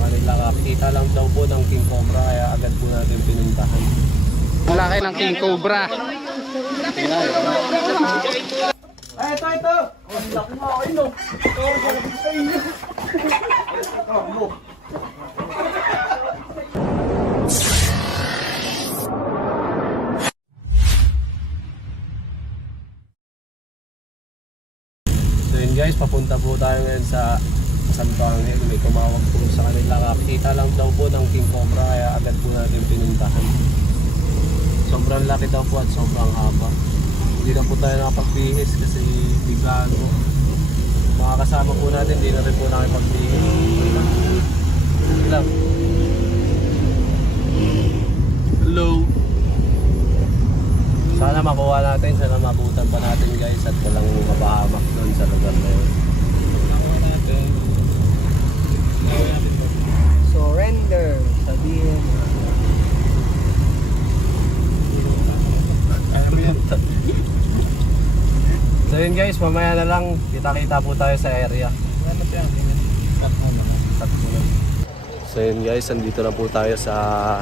sa kanila. Kakita lang daw po ng King Cobra kaya agad po natin pinuntahan. Malaki ng King Cobra. Ay, ito! Ang laki mo ako ino! Ito, malapit sa inyo! So yun guys, papunta po tayo ngayon sa Santo Angel. May tumawag po sa kanila. Kakita lang daw po ng King Cobra kaya agad po natin pinuntahan. Sobrang laki daw po at sobrang haba. Hindi na po tayo nakapagbihis kasi biglaan po. Mga kasama po natin, hindi na rin po nakapagbihis. Hello. Sana makuha natin, sana mabutan pa natin guys at walang mabahamak doon sa lugar na yun. Surrender! Sabihin. So yun guys, mamaya na lang kita-kita po tayo sa area. So yun guys, andito na po tayo sa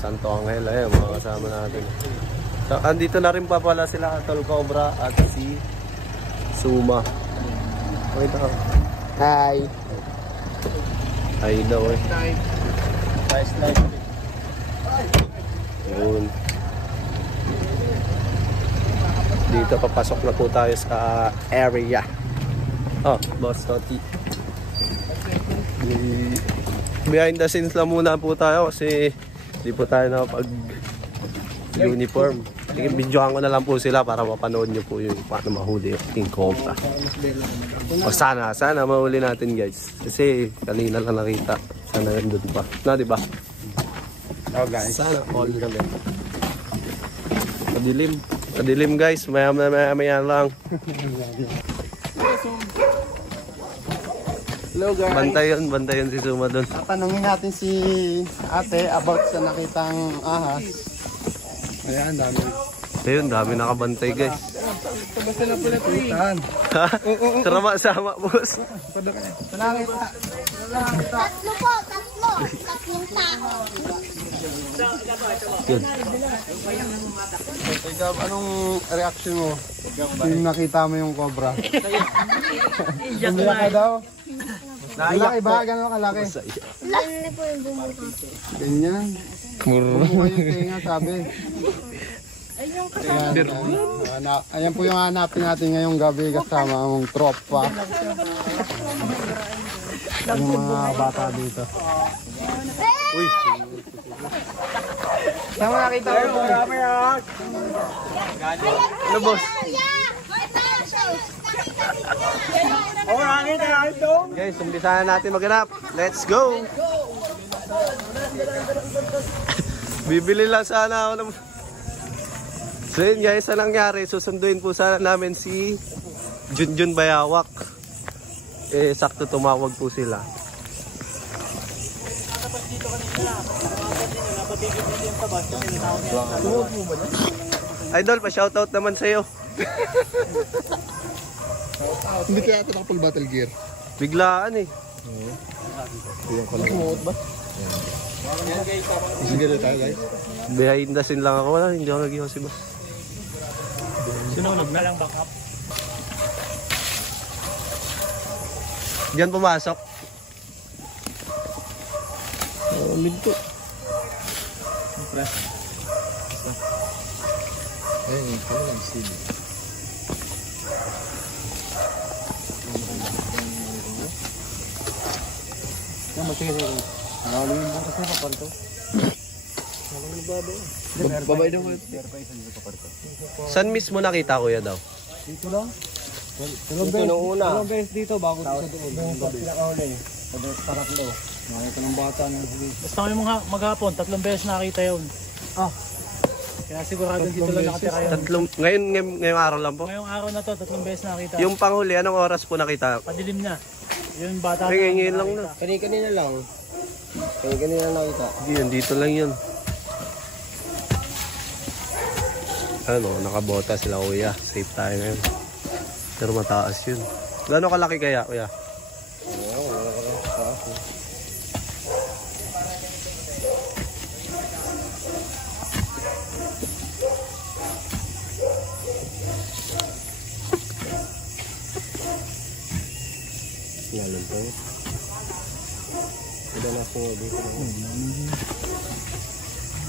Santo Angel. Ayun, mga kasama natin. So andito na rin pa pala sila Tol Cobra at si Suma. Okay daw. Hi. Hi daw eh. Nice life. Yun. Dito papasok na po tayo sa area. Oh, Boss Toti. Behind the scenes lang muna po tayo kasi hindi po tayo nakapag-uniform. Videohan ko na lang po sila para mapanood nyo po yung paano mahuli yung King Cobra. O sana mahuli natin guys. Kasi kanina lang nakita. Sana nandun pa. Na, diba? Oh guys. Sana all gabi. Madilim guys, maya lang. Hello guys. Bantayan si Suma doon. Tanungin natin si ate about sa nakitang ahas. Ayan, dami. Ayun, dami nakabantay guys. Basta na pala pulitan. Ha? Sama boss. Tatlo po, tatlong tao. Yun. Ikaw, anong reaction mo? Yung nakita mo yung cobra. Umiyak ka daw? Malaki ba? Gano'n kalaki? Laki po yung bumuka. Ganyan. Bumuka yung tinga, sabi. Ayan po yung hanapin natin ngayong gabi kasama ang tropa. Yung mga bata dito. Uy. Saan mo nakita ko ito? Ano boss? Guys, umpisahan natin maghanap. Let's go! Bibili lang sana ako ng... So yun guys, anong nangyari? Susunduin po sana namin si Junjun Bayawak. Eh, sakto tumawag po sila. Idol, pa-shoutout naman sa'yo. Hindi kaya ito nakapal battle gear. Biglaan eh. Sumuot ba? Sige na tayo guys. Behind the scene lang ako. Wala, hindi ako nag-iwas si boss. Sunod na lang backup. Diyan pumasok. Minto. Ayun, ito lang sili. Sige. Nakaluin mo kasi paparto. Babay daw ko. Saan mismo nakita kuya daw? Dito lang. Dalawang beses dito bago dito doon. Pinakahuli. Paratlo. Nakita ng bata na sige. Basta kami maghapon, 3 beses nakita yun. Kaya sigurado dito lang nakatira yun. Ngayong araw lang po? Ngayong araw na to, 3 beses nakita. Yung panghuli, anong oras po nakita? Padilim na. Yung bata na Ngayon lang na. Kanina lang. Kanina lang nakita. Yun, dito lang yun. Ano, nakabota sila kuya. Safe tayo ngayon. Pero mataas yun. Gano'ng kalaki kaya kuya?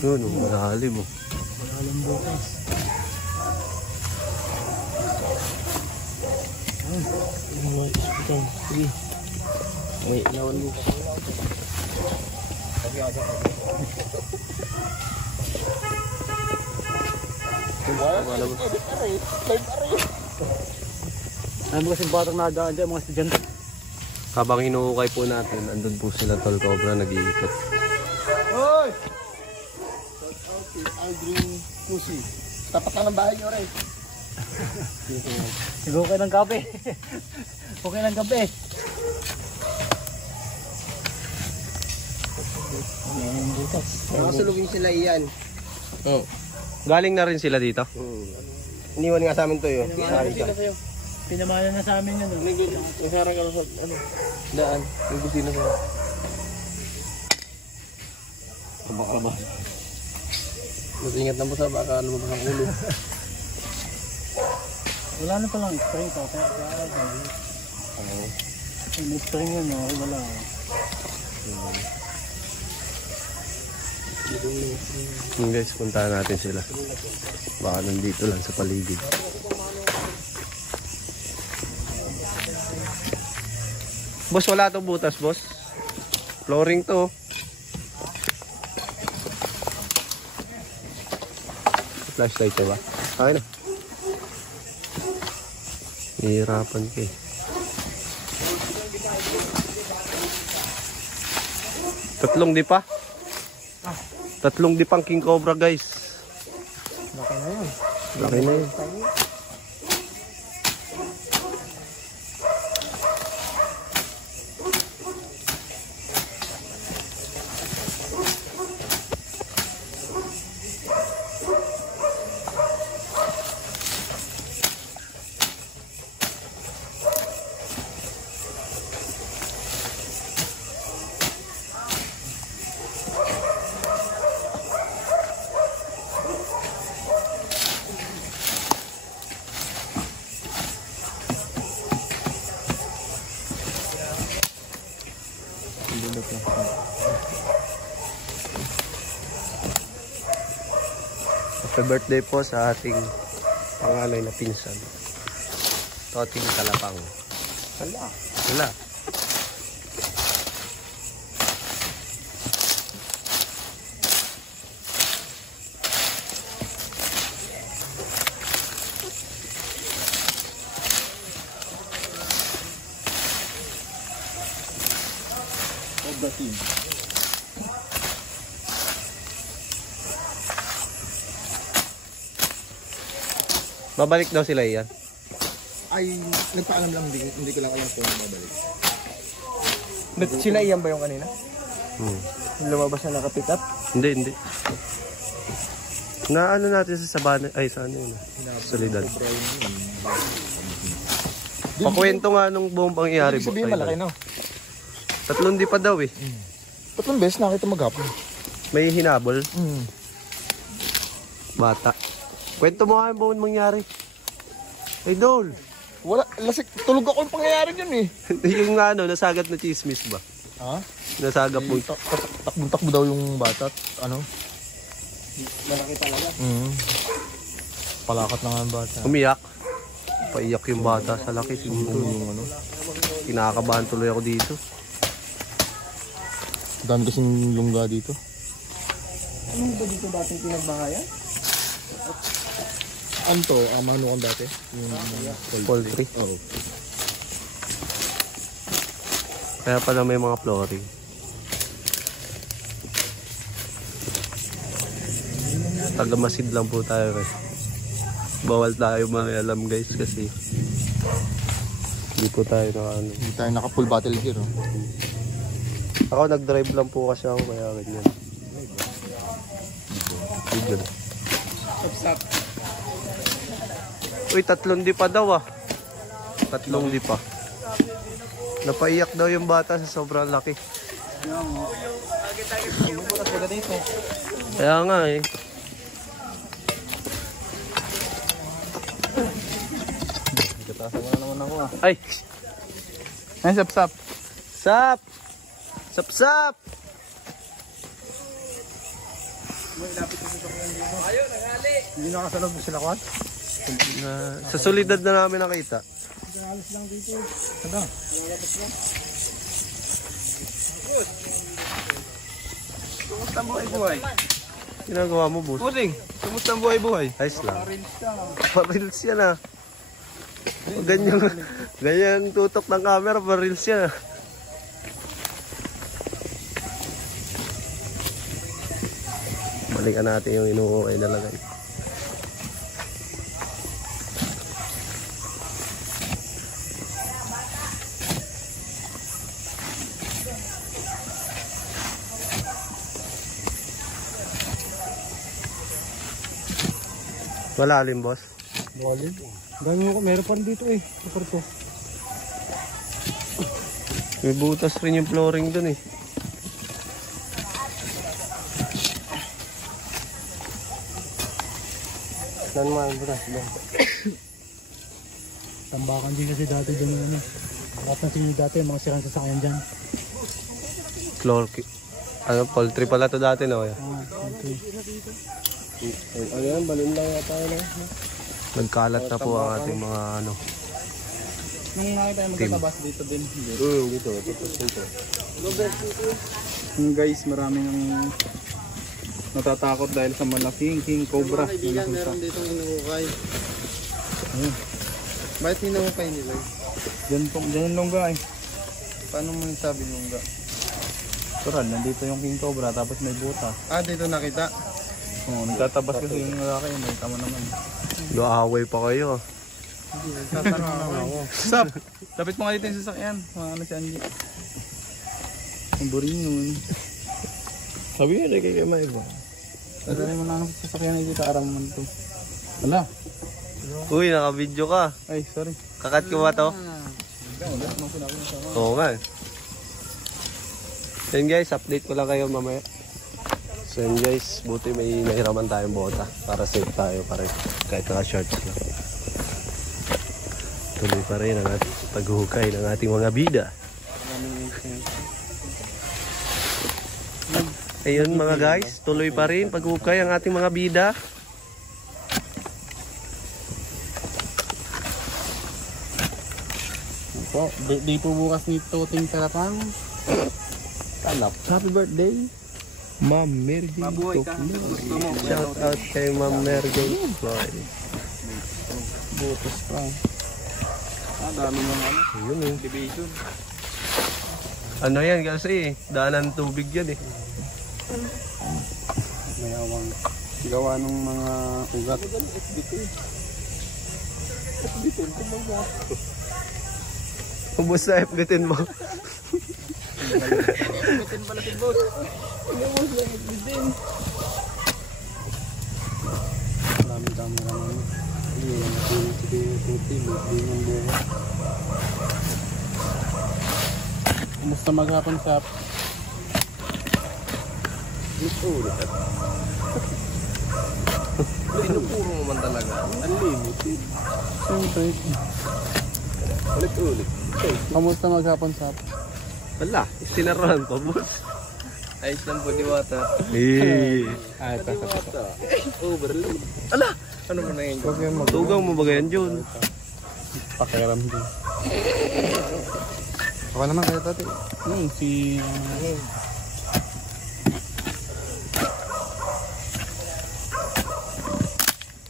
Yun, malalim mo. Malalim bukas. Mga ispito. Sige. May lawan mo. Ano ba kasing batang nadaan dyan, mga estudyante? Habang hinuhukay po natin, andun po sila Tol Cobra nag-iikot. Hoy! Shout out kay Aldrin Pusi. Tapat lang ng bahay nyo rin. Siguro kayo ng kape. Okay ng kape. Nakasulugin sila iyan. Oh. Galing na rin sila dito? Iniwan nga sa amin to yun. Pinamana na sa amin yun. Nasarang ka sa daan. Nagusin na sa'yo. Kabak-kabak. Mag-ingat na mo sa baka lumabas ang ulo. Wala na palang spring to. May spring yun, no? Wala. Guys, puntahan natin sila. Baka nandito lang sa paligid. Boss, wala itong butas, boss. Flooring to. Flashlight ba? Okay na. Hihirapan ka eh. Tatlong di pa? Tatlong di pang King Cobra, guys. Laki na yun. Laki na yun. Happy birthday po sa ating pangalay na pinsan, Toting Kalapang. Wala. Babalik daw sila iyan. Ay, nagpaalam lang. Hindi ko lang alam kung babalik. Sila iyan ba yung kanina? Lumabas na nakapick up? Hindi. Na ano natin sa Sabana, ay sa ano yun? Solidad. Pakwento nga nung buong pangyayari. Ibig sabihin malaki, no? Tatlong di pa daw eh. Tatlong beses nakita maghapon. May hinabol. Bata. Kwento mo nga yung buong mangyari. Idol. Wala, lasik, tulog ako yung pangyayari yun eh. Yung ano, nasagat na chismis ba? Ha? Nasagap mo. Takbo daw yung bata at ano? Malaki talaga. Palakat na nga yung bata. Umiyak. Paiyak yung bata sa laki siguro. Yung ano? Kinakabahan tuloy ako dito. Dami kasing lungga dito. Ano ba dito dating pinagbahayan? Ano to? Mano kang dati? Yung Poultry. Oo. Kaya pala may mga flooring. Taga-masid lang po tayo guys. Bawal tayo alam guys kasi hindi po tayo Hindi tayo naka full battle gear. Oh. Ako nag-drive lang po kasi ako kaya ganyan. Good. Stop. Uy, tatlong di pa daw ah. Tatlong di pa. Napaiyak daw yung bata sa sobrang laki. Kaya nga eh. Katasa mo na naman ako ah. Ay! Ay, sap. Sap! Sapsap! Hindi nakasalog sila kwan? Sa solidad na namin nakita. Alis lang dito. Ano? Kumusta ang buhay-buhay? Ginagawa mo, boss? Puding, kumusta ang buhay-buhay? Ayos lang. Pa-reels yan ah. Ganyan tutok ng camera, pa-reels yan ah. Balikan natin yung inuukay na lagay. Malalim, boss. Malalim. Meron pa rin dito eh. Kapar to. May butas rin yung flooring dun eh. Saan man butas doon? Tambakan din kasi dati dyan yung ano. Nakapansin nyo dati mga sirang sasakyan dyan. Floor ano, poultry pala to dati no? Okay. Ano yan, balon lang yata yun. Nagkalat na po ang ating mga ano. Nung nakita yung magkatabas dito din. Dito, tapos dito. Guys, maraming natatakot dahil sa malaking king cobra. Meron dito hinukay. Bakit hinukay nila? Diyan yung lungga eh. Paano mo nasabi lungga? Tural, nandito yung king cobra tapos may buta. Ah, dito nakita. Oo, nagtatabas kasi yung lalaki. May tama naman. Gaaway pa kayo. Tatanong lang ako. Sup? Lapit mo nga dito yung sasakyan. Mga ano si Angie. Ang boring nun. Sabi yun, kay Maigo. Tadali mo na ang sasakyan na dito. Aram naman ito. Wala. Uy, naka-video ka. Ay, sorry. Kakat ko ba to? Wala. Nung sinabi mo sama. Oo nga. Then guys, update ko lang kayo mamaya. So yun guys, buti may nahiraman tayong bota para safe tayo pa rin kahit naka-shorts lang. Tuloy pa rin ang ating paghuhukay ng ating mga bida. Ayun mga guys, tuloy pa rin paghuhukay ang ating mga bida. Po, birthday po bukas ni Toting Tarapang. Tanap. Happy birthday, Ma'am Mary Jane. Mabuhay ka. Gusto mo. Shout out kay Ma'am Mary Jane. Butos pa. Ah, dami ng ano. Ayun eh. Division. Ano yan kasi, daanan tubig yan eh. May awang gawa ng mga ugat. Ubus na FB10 mo. Bitin pala si boss. Maraming camera naman. Hindi lang tuti, hindi ng buhay. Kumusta maghapon sa Pinupuro mo man talaga. unlimited? Siyempre. Ulit-ulit. Kamusta maghapon sa Wala, istinarahan pa boss. Ayos lang po di wata. Eh. Ah, ito. Overload. Ala! Ano mo na yun? Huwag yung Tugang mo ba ganyan Jun? pakiram din. Ako naman kayo tati. Si...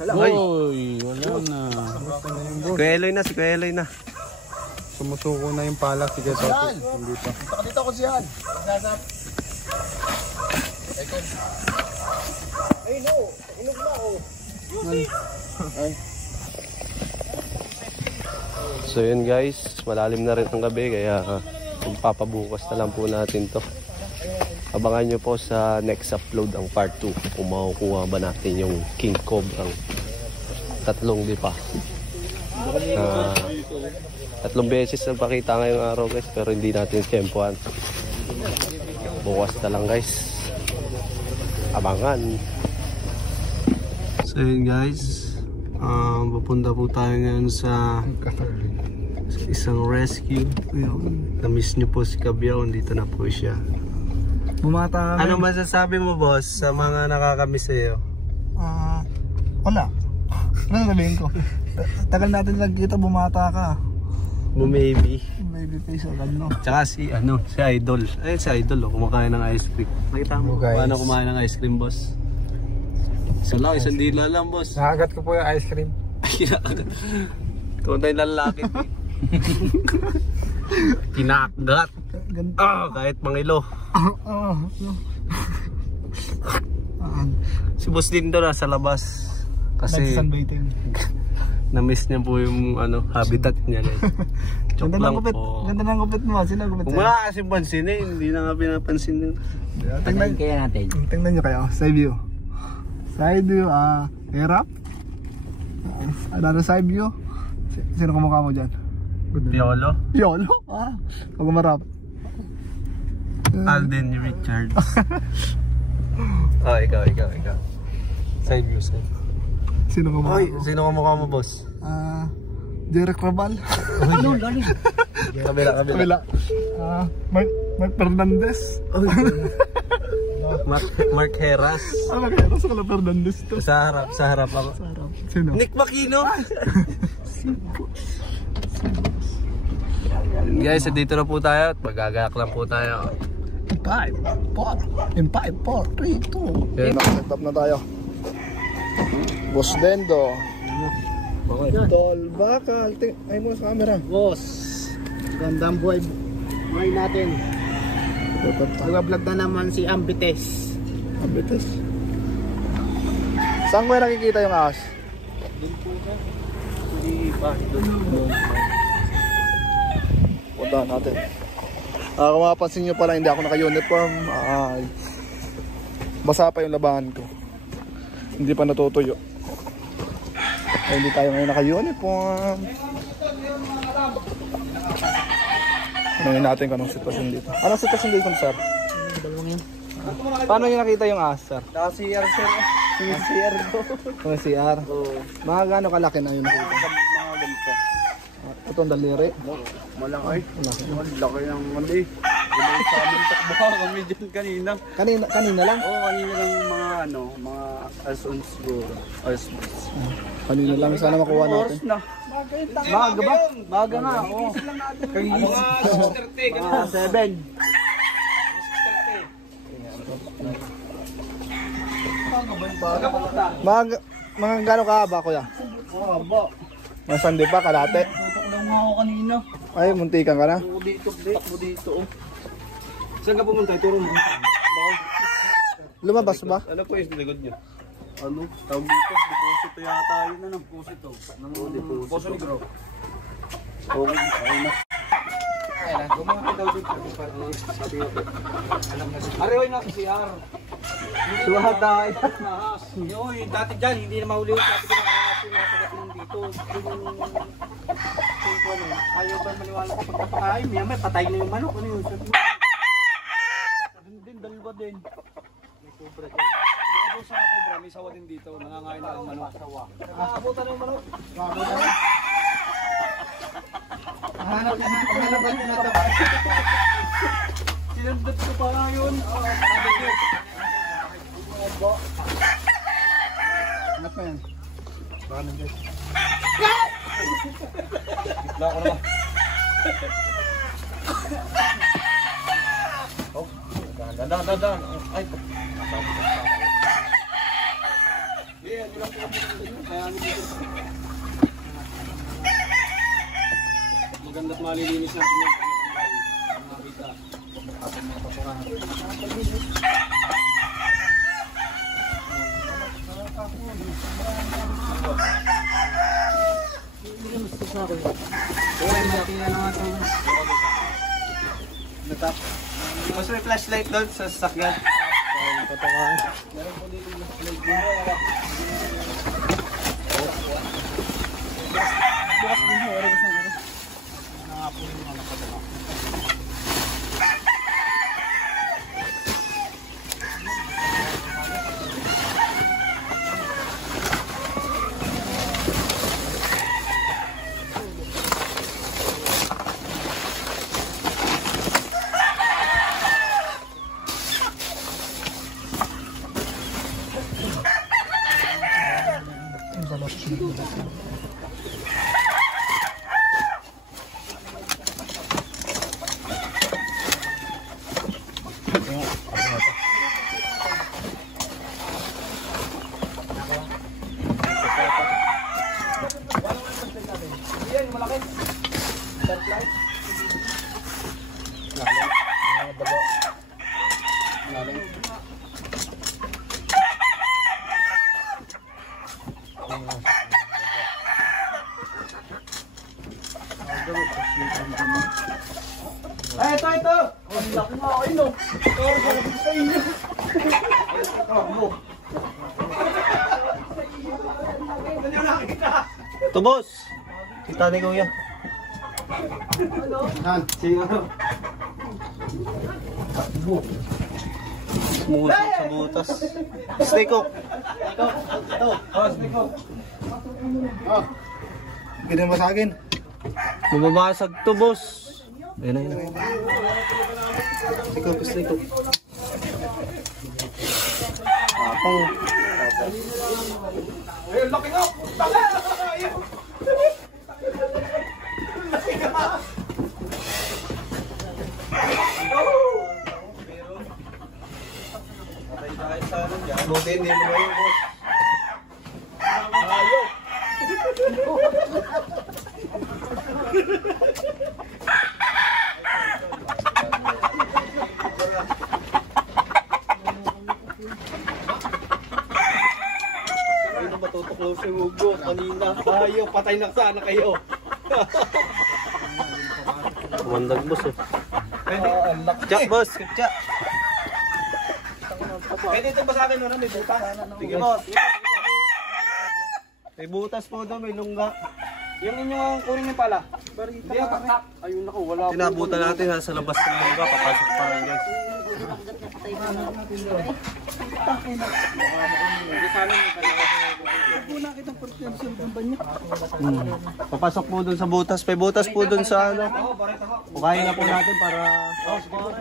Hoy, wala na. Si Kuya Eloy na, si Kuya Eloy na. Sumusuko na yung pala si Kuya Tati. Hindi pa. Dito ako siyan. Ay no, inog na oh. So yun guys, malalim na rin ang gabi kaya papabukas na lang po natin to. Abangan nyo po sa next upload ang part 2 kung makukuha ba natin yung King Cobra 3 dipa. 3 beses na pakita ngayong araw guys pero hindi natin tempohan. Bukas na lang guys. Abangan. So yun guys, pupunta po tayo ngayon sa isang rescue. Na-miss nyo po si Kabyaw, dito na po siya. Bumata kami. Ano masasabi mo, boss, sa mga nakakamiss sa'yo? Wala. Ano sabihin ko? Tagal natin nagkita, bumata ka. Maybe. Maybe face agad, no? Tsaka si Idol. Ayun si Idol, kumakain ng ice cream. Nakita mo, Guys. paano kumain ng ice cream, boss? Isa lang, isang dila lang, boss. Nakagat ko po yung ice cream. Tunay na lalaki. Kinakagat. Kahit mangilo. Si Boss Dindo nasa labas. Kasi Nag-sunbathing. na-miss niya po yung habitat niya. Joke Ganda lang ng gupit. po. Ganda ng gupit mo. Sino gupit Kung sa'yo? wala kasi pansin hindi na nga pinapansin yun. Tingnan kaya natin. Tingnan nyo kayo. Side view. Side view. Hirap. Another side view. Sino kumukha mo dyan? Piolo? Yolo. Huwag umarap. Alden Richards. Ikaw. Side view, side. Sino kumukha Oy, mo? sino kamukha mo, boss? Derek Rabal. Kabila. Mark Fernandez. Mark Heras. Kaya sa kala Fernandez to. Sa harap ako. Sino? Nick Makino. Guys, dito na po tayo at magagayak lang po tayo. 5, 4, 3, 2. Okay, nakaset up na tayo. Boss Dendo. Tol Bakal. Ay mo sa camera. Boss, gandang buhay natin. Nag-vlog na naman si Ambites. Ambites. Saan ko nakikita yung ahas? Punta natin. Kung mapapansin nyo pala, hindi ako naka-uniform. Basa pa yung labahan ko. Hindi pa natutuyo. Hindi tayo ngayon naka-uniform. Tanungin natin kung anong sitwasyon dito. Anong sitwasyon dito, sir? Paano nyo nakita yung ahas, sir? Naka-CR sir. CR ko. CR? Mga gaano kalaki na yun nakita? Mga ganito. Itong daliri? Malaki. Laki ng mali. Sa amin takbo kami dyan kanina. Kanina lang? Oo, kanina lang mga asons siguro. Kanina lang, sana makuha natin. Na. Maga ba? Maga nga, oo. Mga 7. Mga gano'ng kahaba, kuya? Haba. Mga sandi pa, kalate? Tutok lang nga ako kanina. Ay, muntikan ka na? Takbo dito, takbo dito. Saan ka pumunta? Turo mo. Lumabas ba? Ano po yung likod niyo? Ano? Tawag dito. Deposito yata yun na ng deposito. Deposito negro. Okay, okay na. Arehoy na sa CR. Suhat tayo. Yoy, dati dyan, hindi na mahuli yung sabi ko na kasi nakagating dito. Ayaw ba maniwala ko pagkapakain? May patay na yung manok. Ano yun? Din, dalawa din. May kubra dyan. May abo sa kubra, may sawa din dito. Nangangain na ang manok. Nakaabutan na yung manok. Hanap na sinandot ko pa nga yun. Hanap pa yan. Baka nandiyan. Wala ko naman. Oh, dadan. Ay, yeah, di lang po kaya maganda't malilinis natin yung makita. Ating mga pasurahan. Mas may flashlight doon sa sasakyan. Meron po dito yung flashlight. Bukas din mo, oras ng oras. Nangapo yung mga nakatama. Ay, ito! Ang laki nga ako yun, oh. Ikaw, malapit sa inyo. Ito, boss. Kita ni Kuya. Musok sa butas. Steak hook. Ganyan ba sa akin? Mababasag to, boss. Ayun na, yun. Steak hook. Apang. Ay, laki nga! Buti hindi mo yun, boss. Ayun na matutuklaw si Hugo kanina. Ayaw, patay na sana kayo. Kumandag, boss, eh. Tsak, boss. Tsak. Pwede ito ba sa akin, ano? May butas? Sige, boss. May butas po doon, may lungga. Yung inyong kunin niyo pala. Hindi, patak. Ayun ako, wala ako. Tinabutan natin ha, sa labas ng lungga, papasok pa rin guys. Papasok po doon sa butas. May butas po doon sa ano. Bukayin na po natin para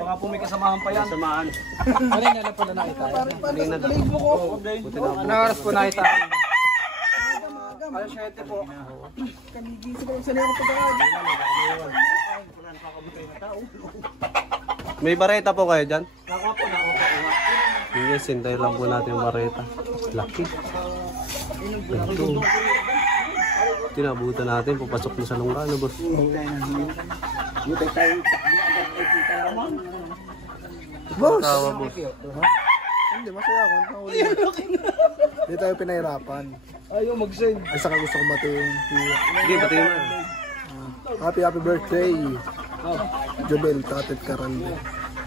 Baka po may kasamahan pa yan. samahan. Kanina na po na nakita. Kanina na. Buti na po. Ano oras po nakita? Alas 7 po. May bareta po kayo dyan? Nakuha po, nakuha po. Yes, hintay lang po natin yung bareta. Laki. Ito. Tinabutan natin, papasok na sa lungga. Ano, boss? Boss! Tawa, boss. Hindi, masaya ako. Hindi tayo pinahirapan. Ayaw mag-send. Ay, saka gusto ko batiin. Hindi, pati mo. Happy birthday. Jobel, Tatit Karande.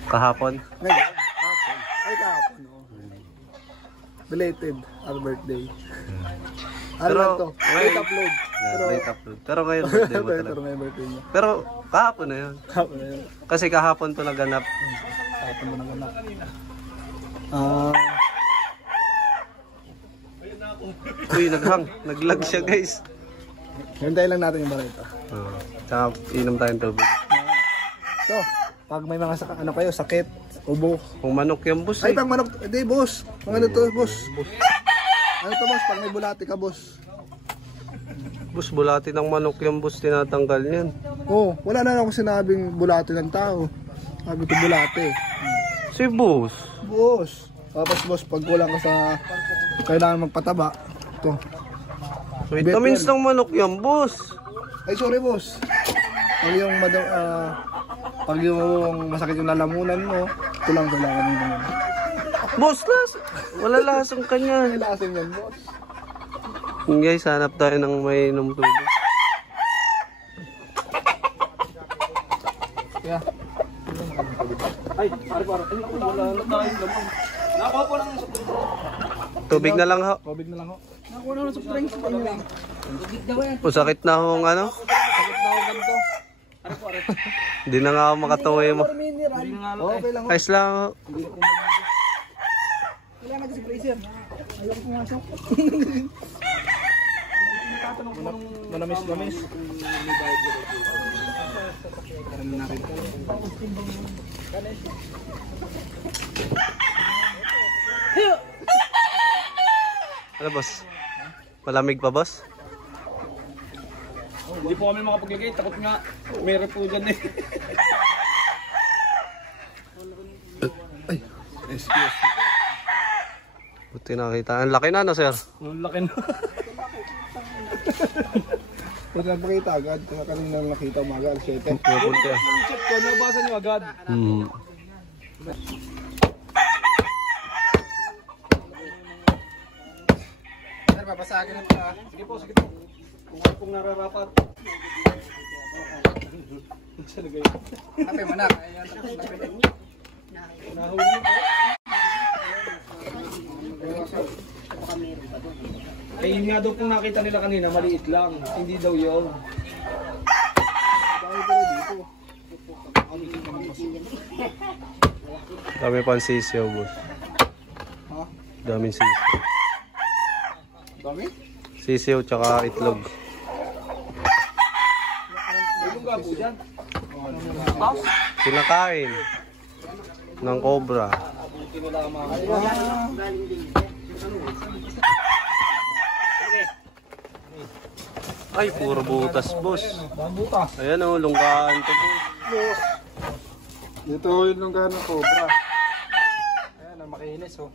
Kahapon. Ngayon, kahapon. Ay, kahapon, oh. Belated. Happy birthday. Ano lang to? Late upload. Late upload. Pero ngayon, birthday mo Pero talaga. may birthday niya. Pero kahapon na yun. Kahapon na yun. Kasi kahapon to naganap. Kahapon mo naganap. Uy, naghang. Naglag siya, guys. Hintayin lang natin yung bareta. Tsaka inom tayong tubig. So, pag may mga ano kayo, sakit, ubo. Kung manok yung boss, Ay, eh. pang manok. Hindi, boss. Mga ano to, boss. Ano to, boss? Pag may bulati ka, boss. Boss, bulati ng manok yung boss, tinatanggal niyan. Oo, wala na ako sinabing bulati ng tao. Sabi ko bulati. Si boss. Boss. Tapos, boss, pag kulang ka sa kailangan magpataba, ito. Vitamins ng manok yan, boss. Ay, sorry, boss. Pag yung masakit yung lalamunan mo, ito lang kailangan mo naman. Boss, wala lasang kanya. Nilasin yan, boss. Guys, hanap tayo ng may inom tubig. Yeah. Ay, pare. Ay, naku, wala na tayong laman. Nakuha po ng Tubig na lang ho. Covid na lang ho. Nakuha na ng soft drinks. O sakit na hong ano? Sakit na ako ganito. Ano po, are? Hindi na nga ako makatuwi mo. Hindi nga lang. Okay lang ho. Ayos lang ho. Kailangan kasi freezer. Ayaw ko pumasok. Manamis. Ano boss? Malamig pa boss? Hindi po kami makapaglagay. Takot nga. Meron po dyan eh. Excuse. Buti nakita. Ang laki na, no, sir? Ang laki na. Pwede lang pakita agad. Kaya kanina lang nakita umaga, alas 7. Pupunta. Check ko, nabasa nyo agad. Sir, papasagin na pa. Sige po, sige po. Kung ano pong nararapat. Happy mo na. Nahuli po. Eh, yun nga daw pong nakita nila kanina, maliit lang. Hindi daw yun. Dami pang sisiyo, boss. Ha? Daming sisiyo. Dami? Sisiyo tsaka itlog. May lungga po dyan. Kinakain ng cobra. Abuti nila ang mga Ay, puro butas, boss. bambutas. Ayan o, lunggaan to, boss. Dito yung lungga ng cobra. Ayan, makinis oh.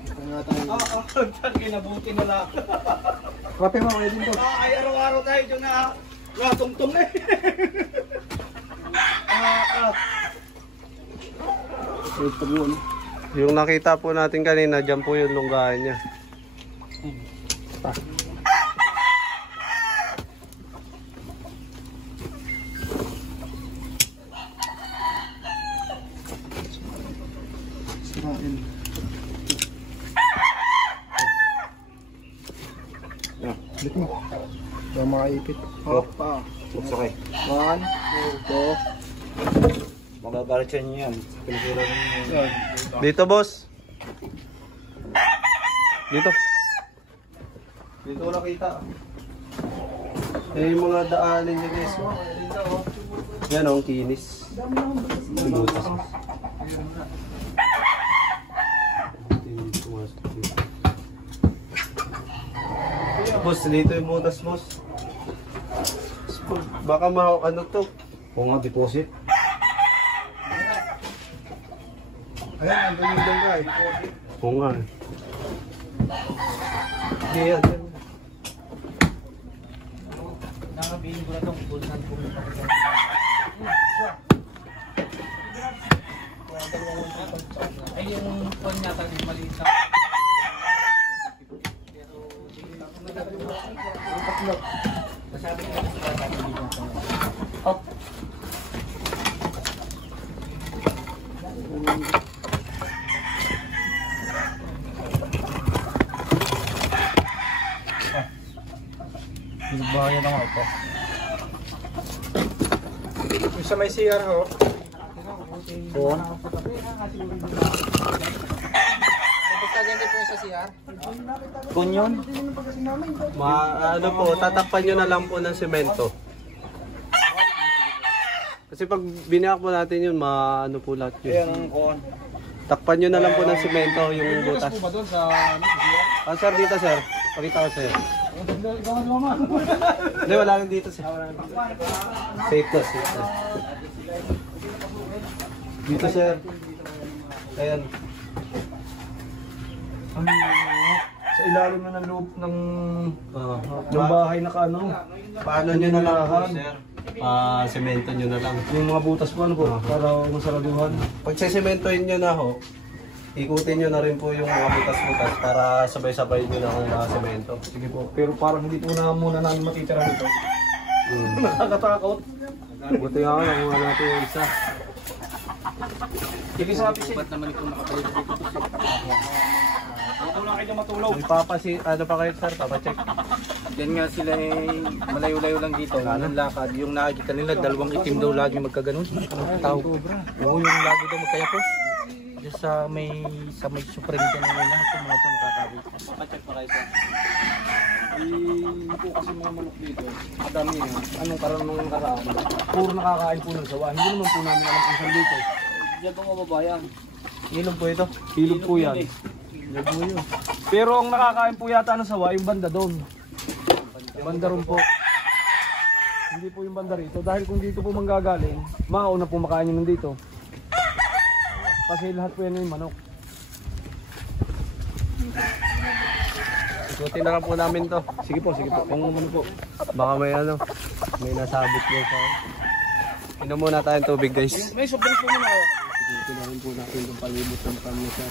Ito nga tayo. Kinabuti nila. Rapi mo, pwede din to. Ay, araw-araw tayo dyan na natungtong eh. Ito yun. Yung nakita po natin kanina, dyan po yung lunggaan niya. Sirain. Balik mo. Para makaipit. Oh, pa. Okay. 1, 2. Magagalit niyo yan. Pinagkira niyo. Dito, boss. Dito. Dito ko nakita. Eh, yung mga daanin niya, guys. Yan o, ang kinis. Butas. Boss, dito yung butas, boss. Baka ano to? Oo nga, deposit. Ayan, andun yung lungga eh. Oo nga. Hindi yan. Nakabili ko na itong bulsan ko. Ay, yung phone niya tayo maliit sa... Masabi ko na sila tayo dito. Bayan na nga ito. Yung sa may CR ho. Oo. Papasagin din po yung sa CR. Kung yun? Ano po, tatakpan nyo na lang po ng semento. Kasi pag biniyak po natin yun, ano po lahat Ayan yun. ang kuhan. Takpan nyo na lang po ng semento yung butas. Ba doon sa... Ah, sir, dito, sir. Pakita ko sa'yo. Hindi, wala lang dito, sir. Safe na, safe na. Dito, sir. Ayan. Sa ilalim na ng loob ng Yung bahay na kaano. Paano nyo na lang po, sir? Semento nyo na lang. Yung mga butas po ano po, para masaraduhan. Pag sesementoin nyo na ho, ikutin nyo na rin po yung mga butas-butas para sabay-sabay nyo na ang semento. Sige po, pero parang hindi po na muna namin matitira nito. Nakakatakot. Buti nga ako, nakuha natin yung isa. Sige sa apisin. Ba't naman ito nakapalit dito? Huwag ko na kayo matulog. Ano pa kayo, sir? Papacheck. Yan nga sila malayo-layo lang dito. Anong lakad? Yung nakikita nila, dalawang itim daw lagi magkaganon. Tao. Oo, yung lagi daw magkayapos. Diyan sa may supreme dyan nila. Ito mga ito nakakabit. Pacheck pa kayo sir. Hindi po kasi mga manok dito. Madami yan. Anong karang karaan? Puro nakakain po ng sawa. Hindi naman po namin alam kung saan dito. Diyan po mababayan. Ilog po ito. Hilog po yan. Pero ang nakakain po yata ng sawa, yung banda doon. Banda ron po. Hindi po yung banda rito. Dahil kung dito po manggagaling, mauna po makain yun dito. Kasi lahat po yan yung manok. Ikutin na lang po namin to. Sige po. Kung ano po. Baka may may nasabit mo sa... Inom muna tayong tubig guys. May soft drinks po muna kayo. Ikutin na rin po natin itong palibot ng pamilya.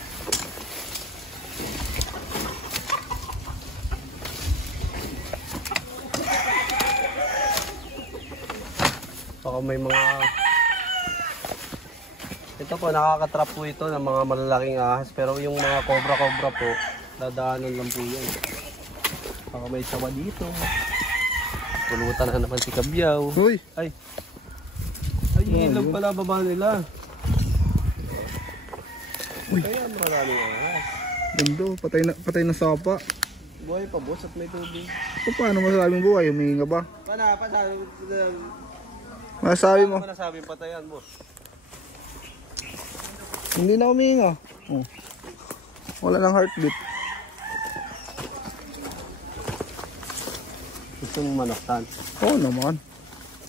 Baka may mga... Ito po, nakakatrap po ito ng mga malalaking ahas. Pero yung mga cobra po, dadaanan lang po yan. Baka may sawa dito. Pulutan na naman si Kabyaw. Uy! Ay, ilog pala baba nila. Uy! Kaya maraming ahas. Gando, patay na sapa. Buhay pa boss at may tubig. So, paano masasabing buhay? Huminga ba? Masasabi mo? Ano nasabing patayan boss? Hindi na huminga. Oh. Wala nang heartbeat. Gusto mong manaktan? Oo naman.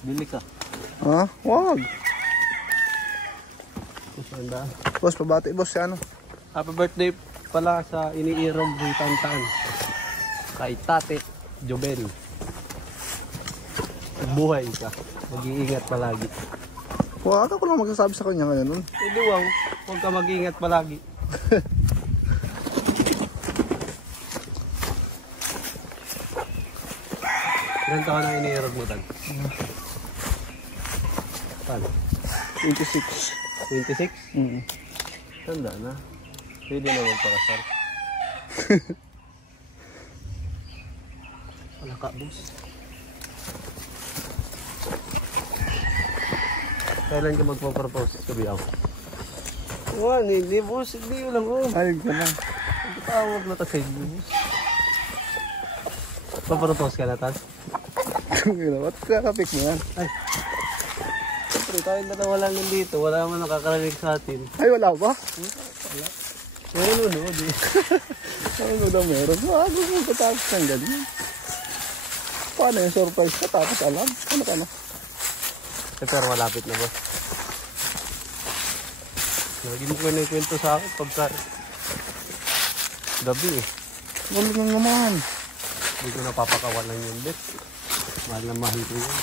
Bili ka. Ha? Wag. Kusanda. Boss, pabati boss si ano. Happy birthday pala sa iniirong Britantan. Kay Tate Jobel. Buhay ka. Mag-iingat palagi. Wag ako lang magsasabi sa kanya ngayon. Iluwang, huwag ka mag-iingat palagi. Ilan taon na iniirog mo tan? Paano? 26. 26? Mm. Tanda na. Pwede na magpakasal. Wala ka, boss. Kailan ka magpapropose? Sabi ako. Hindi, boss. Hindi lang ko. Ayun ka na. Tawag na kasi, boss. Papropose ka na, tan? Ba't kakapik mo yan? Ay. Siyempre, tayo dalawa lang nandito. Wala naman nakakarinig sa atin. Ay, wala ba? Ano, di. Ano daw meron? Wag mo katapos ng ganyan. Paano yung surprise ka tapos alam? Ano ka na? Pero malapit na, boss. Lagi mo kayo naikwento sa akin pagka gabi eh. Wala lang naman. Hindi ko napapakawalan yung bet. Mahal na mahal ko yun.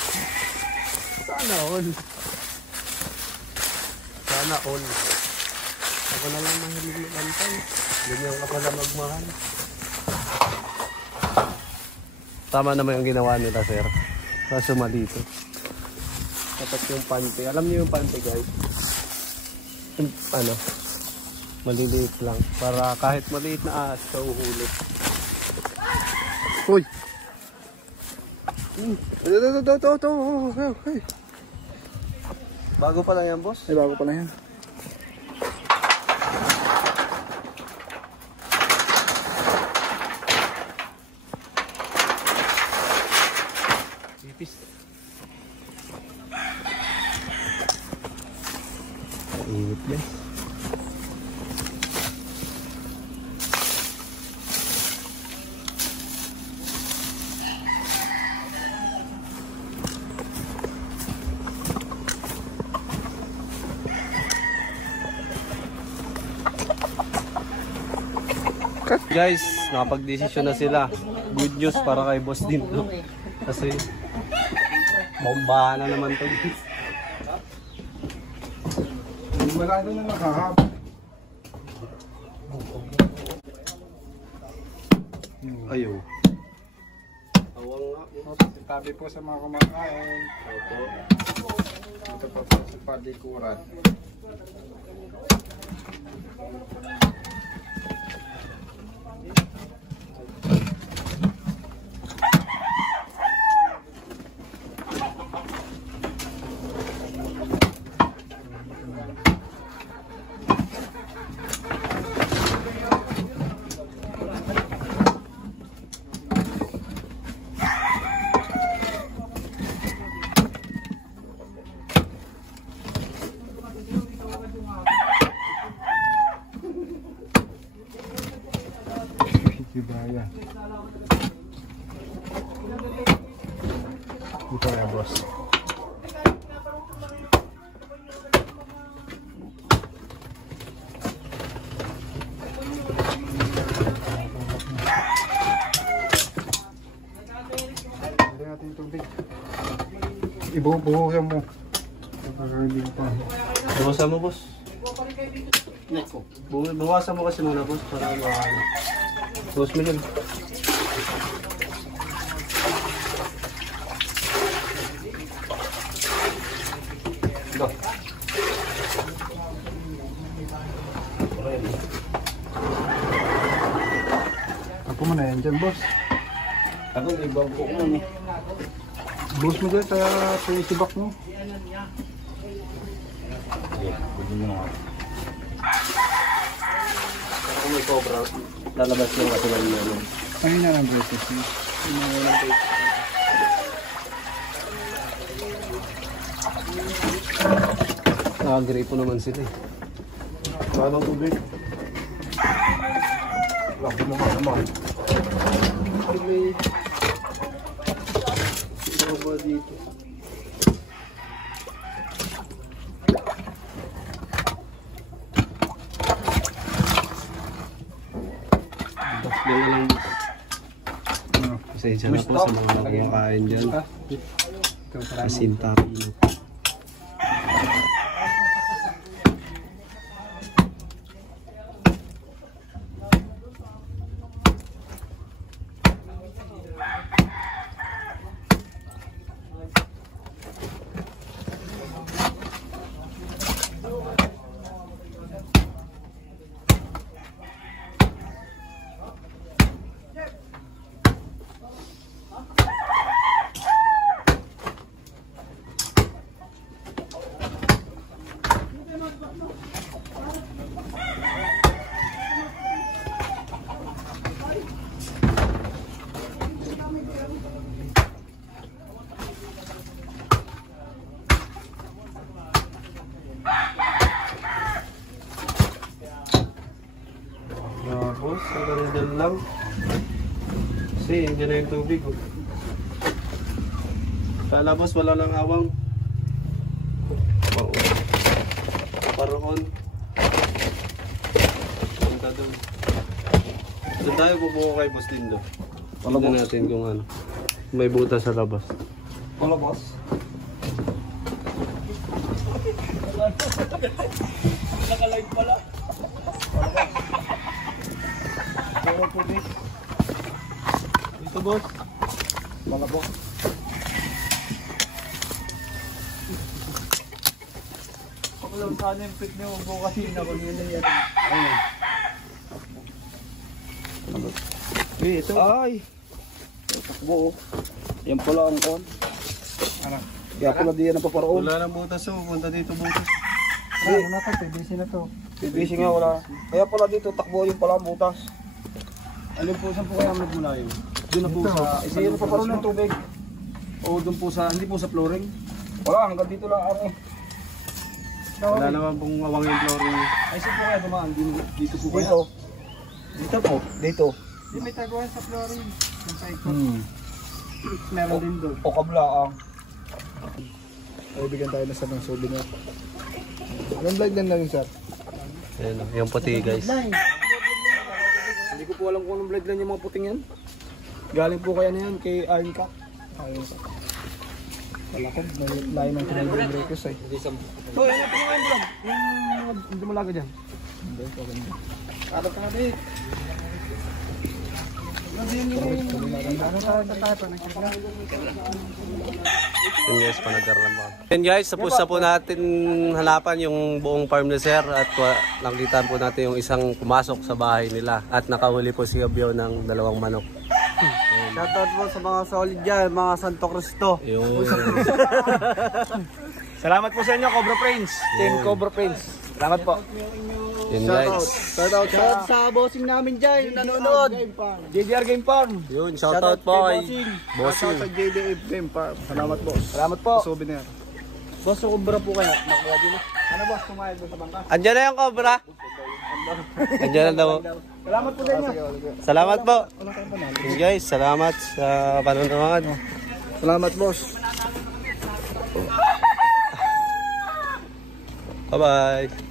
Sana all. Sana all. Ako na lang mahilig ng antay. Ganyan ka pala magmahal. Tama naman yung ginawa nila, sir. Kaso mali ito. Tapat yung pante. Alam niyo yung pante, guys? Yung, maliliit lang. Para kahit maliit na ahas, kauhuli. Uy! Ito. Hey. Bago pa lang yan, boss. Ay, bago pa na yan. Pipis. Init yan. Guys, nakapag-desisyon na sila. Good news para kay boss din to. Kasi bombahan na naman to. Wala na nakahap. Ayaw. Tabi po sa mga kumakain. Ito po sa padikuran. Kibaya. Ito na, boss. Ibubuhusan mo. Bawasan mo, boss. Bawasan mo kasi muna, boss, para makakain. Boss mo yun. Ako mo na yan dyan, boss. Ako, ibang ko mo. Boss mo dyan sa isibak mo. Kung may cobra, lalabas yung katulad nyo. Ayun na lang, braces mo. Nakagripo naman sila eh. Paano tubig? Laki mo ka naman. May... Ano ba dito? Yan na lang. Pasensya na po sa mga kumakain dyan. Asin tapino. Boss, hanggang lang. Kasi hindi na yung tubig. Oh. Kala boss, wala lang awang. Paroon. Punta doon. Doon tayo pupuko kay Boss Dindo. Tignan natin kung ano. May butas sa labas. Wala, boss. Nakalive pala. Dito boss. Malabok. Ako lang sana yung pick niyo. Huwag kasi ako nila yan. Ito. Ay! Takbo. Yan pala ang kon. Ano? Kaya pala di yan napaparoon. Wala nang butas oh. Punta dito butas. Ano na to? PVC na to. PVC nga wala. Kaya pala dito takbo yung pala ang butas. Ano po, saan po kaya magmula yun? Doon na po Ito. sa... Kasi yun napaparoon ng tubig. O doon po sa... Hindi po sa flooring. Wala, hanggang dito lang ano. Wala naman pong awang yung flooring. Ay, saan po kaya dumaan? Dito po kaya? Dito. Dito po, dito. Di may taguan sa flooring. Yung sa ikot. Meron din doon. O kablaang. Ay, bigyan tayo na sa ng souvenir. Yung vlog din lang yun, sir. Ayan oh, yung puti guys. Hindi ko po alam kung anong bloodline yung mga puting yan. Galing po kaya na yan kay Iron Cat. Ayun, sir. Wala ko. May layo ng Canadian breakers ay. So, yan yung pinakain mo lang. Yung hindi mo laga dyan. Hindi, paganda. Karap ka na din. Yun guys, panagaran mo. Yun guys, tapos na po natin hanapan yung buong farm ni Sir at nakita po natin yung isang pumasok sa bahay nila at nakahuli po si Gabyo ng 2 manok. Shoutout po sa mga solid dyan, mga Santo Cristo. Yung... Salamat po sa inyo, Cobra Prince. Team Cobra Prince. Salamat po. Yun guys. Shoutout sa bossing namin dyan, nanonood. JDR Game Farm. Yun, shoutout po kay Shoutout Bossing. sa JDF Game Farm. Salamat, boss. Salamat po. Souvenir. Boss, Cobra po kaya. Nakuha din na. Ano boss, kumayag doon sa bangka? Andyan na yung cobra. Andyan na daw. Salamat po sa inyo. Salamat po. Yun guys, salamat sa panonood. Salamat, boss. Bye-bye.